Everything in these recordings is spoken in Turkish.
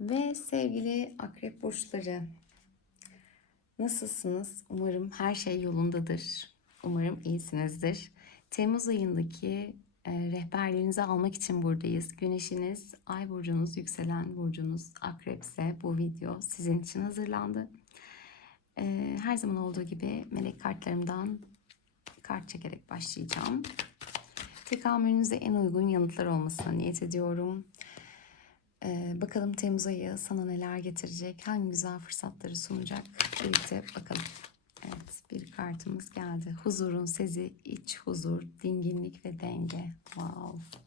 Ve sevgili akrep burçları nasılsınız? Umarım her şey yolundadır. Umarım iyisinizdir. Temmuz ayındaki e, rehberliğinizi almak için buradayız. Güneşiniz, ay burcunuz, yükselen burcunuz akrepse bu video sizin için hazırlandı. E, her zaman olduğu gibi melek kartlarımdan kart çekerek başlayacağım. Tekamülünüze en uygun yanıtlar olmasına niyet ediyorum. Ee, bakalım Temmuz ayı sana neler getirecek, hangi güzel fırsatları sunacak birlikte bakalım. Evet bir kartımız geldi. Huzurun sezi, iç huzur, dinginlik ve denge. Wow.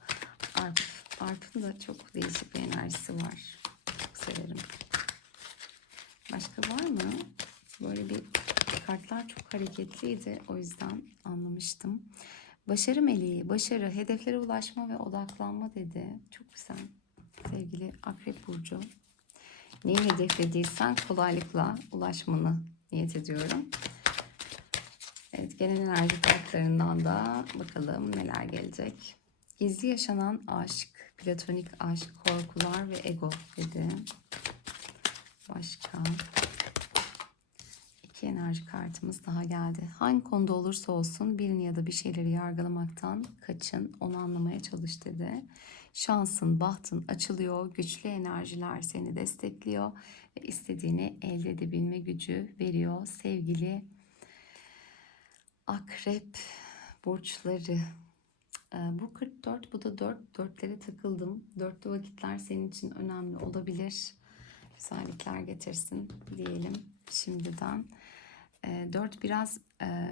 Arp. Arp'ın da çok değişik bir enerjisi var. Çok severim. Başka var mı? Böyle bir kartlar çok hareketliydi. O yüzden anlamıştım. Başarı meleği, başarı, hedeflere ulaşma ve odaklanma dedi. Çok güzel sevgili Akrep Burcu. Neyi hedeflediysen kolaylıkla ulaşmanı niyet ediyorum. Evet genel enerji kartlarından da bakalım neler gelecek. Gizli yaşanan aşk, platonik aşk, korkular ve ego dedi. Başka iki enerji kartımız daha geldi. Hangi konuda olursa olsun birini ya da bir şeyleri yargılamaktan kaçın, onu anlamaya çalış dedi. Şansın, bahtın açılıyor, güçlü enerjiler seni destekliyor ve istediğini elde edebilme gücü veriyor. Sevgili akrep burçları. Ee, Bu 44, bu da 4. Dörtlere takıldım. Dörtlü vakitler senin için önemli olabilir. Güzellikler getirsin diyelim şimdiden. E, 4 biraz e,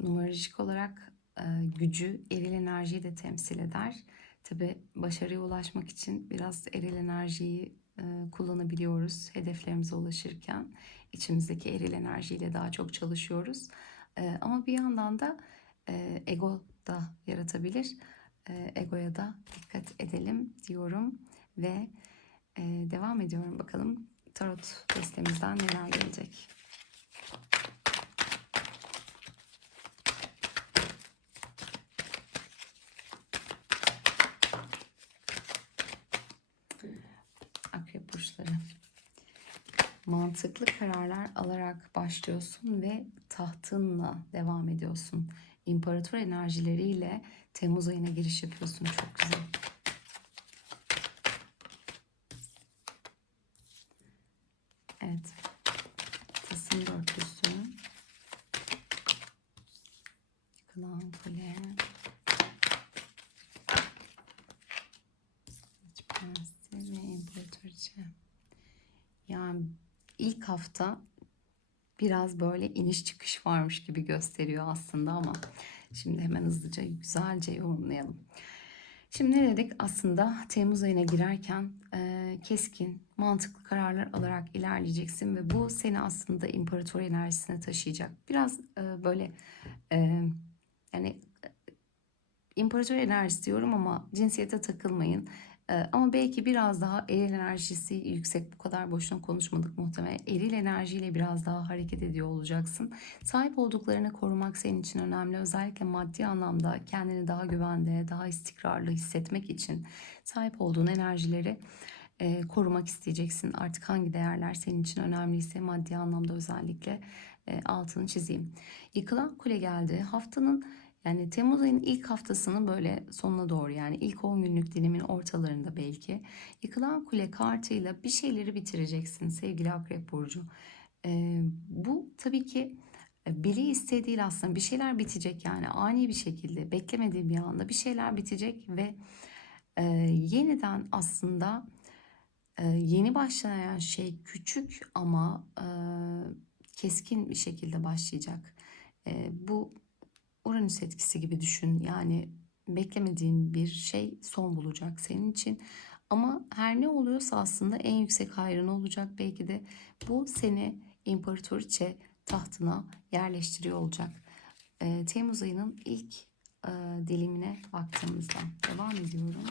numerolojik olarak e, gücü, eril enerjiyi de temsil eder. Tabi başarıya ulaşmak için biraz eril enerjiyi e, kullanabiliyoruz hedeflerimize ulaşırken. içimizdeki eril enerjiyle daha çok çalışıyoruz. E, ama bir yandan da e, ego da yaratabilir. E, egoya da dikkat edelim diyorum ve e, devam ediyorum. Bakalım tarot destemizden neler gelecek. Akrep burçları. Mantıklı kararlar alarak başlıyorsun ve tahtınla devam ediyorsun. İmparator enerjileriyle Temmuz ayına giriş yapıyorsun. Çok güzel. Evet. Tılsım dörtlüsü. Yıkılan kule. Kılıç prensi ve imparatoriçe. Yani ilk hafta biraz böyle iniş çıkış varmış gibi gösteriyor aslında ama şimdi hemen hızlıca güzelce yorumlayalım. Şimdi ne dedik? Aslında Temmuz ayına girerken e, keskin, mantıklı kararlar alarak ilerleyeceksin ve bu seni aslında imparator enerjisine taşıyacak. Biraz e, böyle e, yani e, imparator enerjisi diyorum ama cinsiyete takılmayın. Ama belki biraz daha eril enerjisi yüksek. Bu kadar boşuna konuşmadık muhtemelen. Eril enerjiyle biraz daha hareket ediyor olacaksın. Sahip olduklarını korumak senin için önemli. Özellikle maddi anlamda kendini daha güvende, daha istikrarlı hissetmek için sahip olduğun enerjileri e, korumak isteyeceksin. Artık hangi değerler senin için önemliyse maddi anlamda özellikle e, altını çizeyim. Yıkılan kule geldi. Haftanın yani Temmuz ayının ilk haftasının böyle sonuna doğru yani ilk 10 günlük dilimin ortalarında belki yıkılan kule kartıyla bir şeyleri bitireceksin sevgili Akrep Burcu. Ee, bu tabii ki e, bile istediği değil aslında bir şeyler bitecek yani ani bir şekilde beklemediğim bir anda bir şeyler bitecek ve e, yeniden aslında e, yeni başlayan şey küçük ama e, keskin bir şekilde başlayacak. E, bu Uranüs etkisi gibi düşün. Yani beklemediğin bir şey son bulacak senin için. Ama her ne oluyorsa aslında en yüksek hayrın olacak. Belki de bu seni imparatoriçe tahtına yerleştiriyor olacak. Ee, Temmuz ayının ilk e, dilimine baktığımızda devam ediyorum.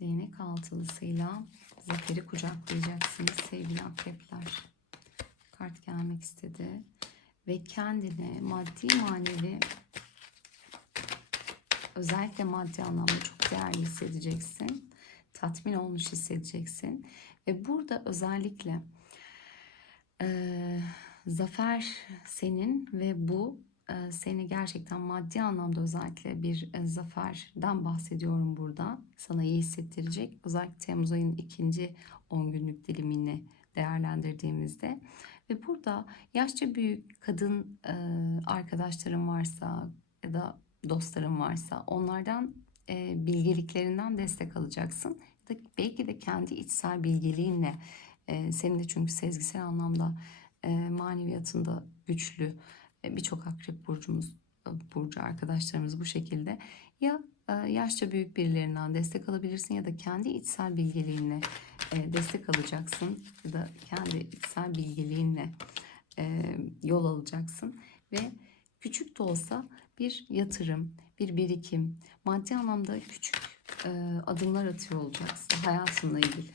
Değnek altılısıyla zaferi kucaklayacaksınız sevgili akrepler. Kart gelmek istedi ve kendini maddi manevi özellikle maddi anlamda çok değerli hissedeceksin. tatmin olmuş hissedeceksin. Ve burada özellikle eee, zafer senin ve bu eee, seni gerçekten maddi anlamda özellikle bir e, zaferden bahsediyorum burada. Sana iyi hissettirecek. Özellikle Temmuz ayının ikinci 10 günlük dilimini değerlendirdiğimizde ve burada yaşça büyük kadın e, arkadaşların varsa ya da dostların varsa onlardan e, bilgeliklerinden destek alacaksın. Ya da belki de kendi içsel bilgeliğinle e, senin de çünkü sezgisel anlamda e, maneviyatında güçlü e, birçok akrep burcumuz burcu arkadaşlarımız bu şekilde ya yaşça büyük birilerinden destek alabilirsin ya da kendi içsel bilgeliğinle e, destek alacaksın ya da kendi içsel bilgeliğinle e, yol alacaksın ve küçük de olsa bir yatırım, bir birikim, maddi anlamda küçük e, adımlar atıyor olacaksın hayatınla ilgili.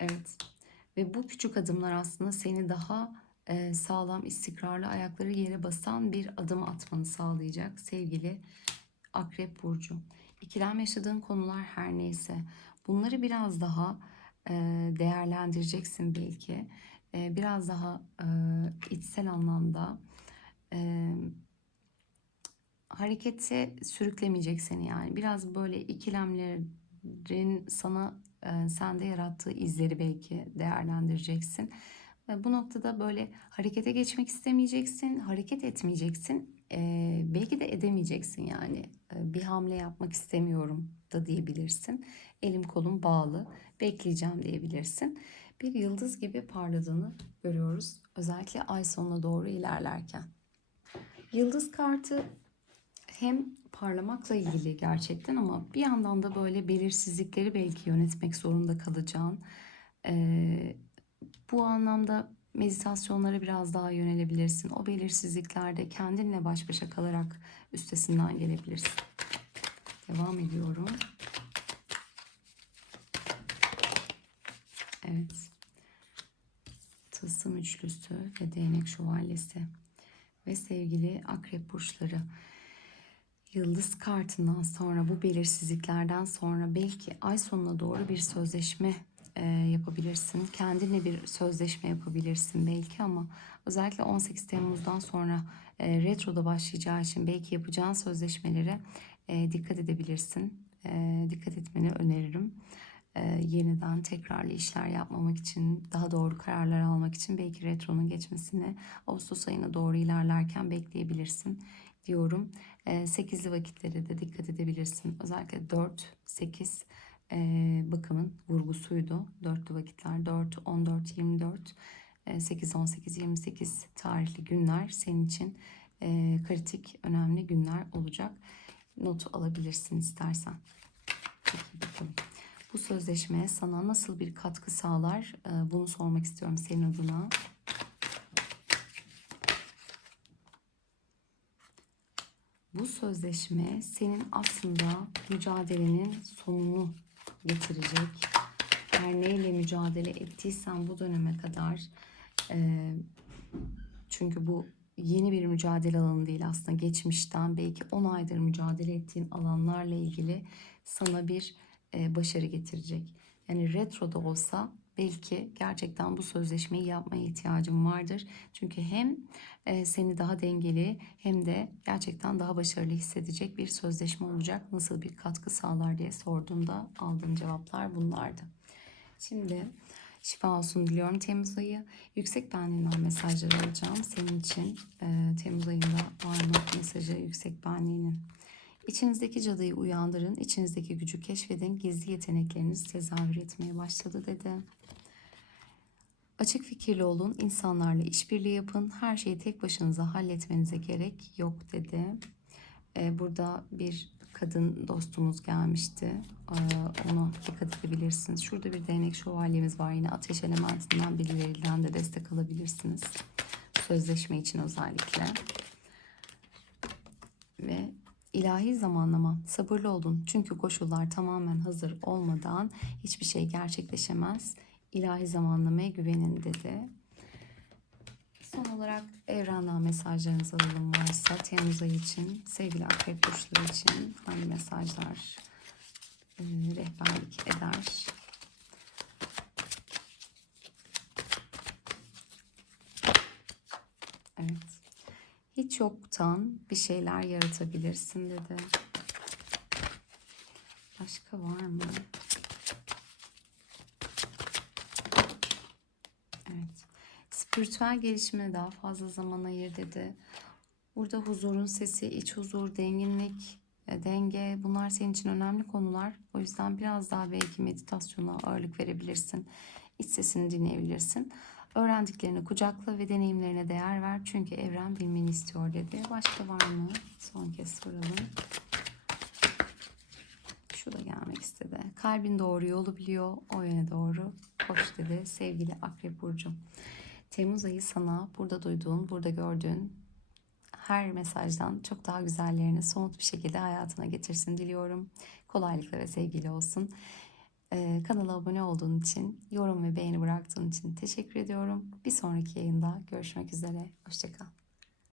Evet. Ve bu küçük adımlar aslında seni daha e, sağlam, istikrarlı ayakları yere basan bir adım atmanı sağlayacak sevgili Akrep Burcu. İkilem yaşadığın konular her neyse bunları biraz daha e, değerlendireceksin belki. E, biraz daha e, içsel anlamda e, harekete sürüklemeyecek seni yani. Biraz böyle ikilemlerin sana e, sende yarattığı izleri belki değerlendireceksin. E, bu noktada böyle harekete geçmek istemeyeceksin, hareket etmeyeceksin. E, belki de edemeyeceksin yani. E, bir hamle yapmak istemiyorum da diyebilirsin. Elim kolum bağlı, bekleyeceğim diyebilirsin. Bir yıldız gibi parladığını görüyoruz. Özellikle ay sonuna doğru ilerlerken. Yıldız kartı hem parlamakla ilgili gerçekten ama bir yandan da böyle belirsizlikleri belki yönetmek zorunda kalacağın. Ee, bu anlamda meditasyonlara biraz daha yönelebilirsin. O belirsizliklerde kendinle baş başa kalarak üstesinden gelebilirsin. Devam ediyorum. Evet. Tılsım üçlüsü ve değnek şövalyesi ve sevgili akrep burçları. Yıldız kartından sonra bu belirsizliklerden sonra belki ay sonuna doğru bir sözleşme e, yapabilirsin. Kendine bir sözleşme yapabilirsin belki ama özellikle 18 Temmuz'dan sonra e, retroda başlayacağı için belki yapacağın sözleşmelere e, dikkat edebilirsin. E, dikkat etmeni öneririm. E, yeniden tekrarlı işler yapmamak için, daha doğru kararlar almak için belki retronun geçmesini Ağustos ayına doğru ilerlerken bekleyebilirsin diyorum. E, sekizli vakitlere de dikkat edebilirsin. Özellikle 4, 8 e, bakımın vurgusuydu. Dörtlü vakitler 4, 14, 24, e, 8, 18, 28 tarihli günler senin için e, kritik, önemli günler olacak. Notu alabilirsin istersen. Peki bakalım. Bu sözleşme sana nasıl bir katkı sağlar? E, bunu sormak istiyorum senin adına. Bu sözleşme senin aslında mücadelenin sonunu getirecek. Her neyle mücadele ettiysen bu döneme kadar e, çünkü bu yeni bir mücadele alanı değil aslında geçmişten belki 10 aydır mücadele ettiğin alanlarla ilgili sana bir e, başarı getirecek. Yani retro da olsa belki gerçekten bu sözleşmeyi yapmaya ihtiyacım vardır. Çünkü hem e, seni daha dengeli hem de gerçekten daha başarılı hissedecek bir sözleşme olacak. Nasıl bir katkı sağlar diye sorduğumda aldığım cevaplar bunlardı. Şimdi şifa olsun diliyorum Temmuz ayı. Yüksek benliğinden mesajlar alacağım. Senin için e, Temmuz ayında var mı mesajı yüksek benliğinin? İçinizdeki cadıyı uyandırın, içinizdeki gücü keşfedin, gizli yetenekleriniz tezahür etmeye başladı dedi. Açık fikirli olun, insanlarla işbirliği yapın, her şeyi tek başınıza halletmenize gerek yok dedi. Ee, burada bir kadın dostumuz gelmişti. Ee, ona dikkat edebilirsiniz. Şurada bir değnek şövalyemiz var. Yine ateş elementinden birilerinden de destek alabilirsiniz. Sözleşme için özellikle. Ve ilahi zamanlama, sabırlı olun. Çünkü koşullar tamamen hazır olmadan hiçbir şey gerçekleşemez. İlahi zamanlamaya güvenin dedi. Son olarak evrenden mesajlarınızı alalım varsa Temmuz ayı için, sevgili akrep burçları için hangi mesajlar rehberlik eder? Evet. Hiç yoktan bir şeyler yaratabilirsin dedi. Başka var mı? Evet. Spiritüel gelişimine daha fazla zaman ayır dedi. Burada huzurun sesi, iç huzur, denginlik, e, denge bunlar senin için önemli konular. O yüzden biraz daha belki meditasyona ağırlık verebilirsin. İç sesini dinleyebilirsin. Öğrendiklerini kucakla ve deneyimlerine değer ver. Çünkü evren bilmeni istiyor dedi. Başka var mı? Son kez soralım. Şu da gelmek istedi. Kalbin doğru yolu biliyor. O yöne doğru koş dedi sevgili Akrep Burcu. Temmuz ayı sana burada duyduğun, burada gördüğün her mesajdan çok daha güzellerini somut bir şekilde hayatına getirsin diliyorum. Kolaylıkla ve sevgiyle olsun. Kanala abone olduğun için, yorum ve beğeni bıraktığın için teşekkür ediyorum. Bir sonraki yayında görüşmek üzere. Hoşçakal.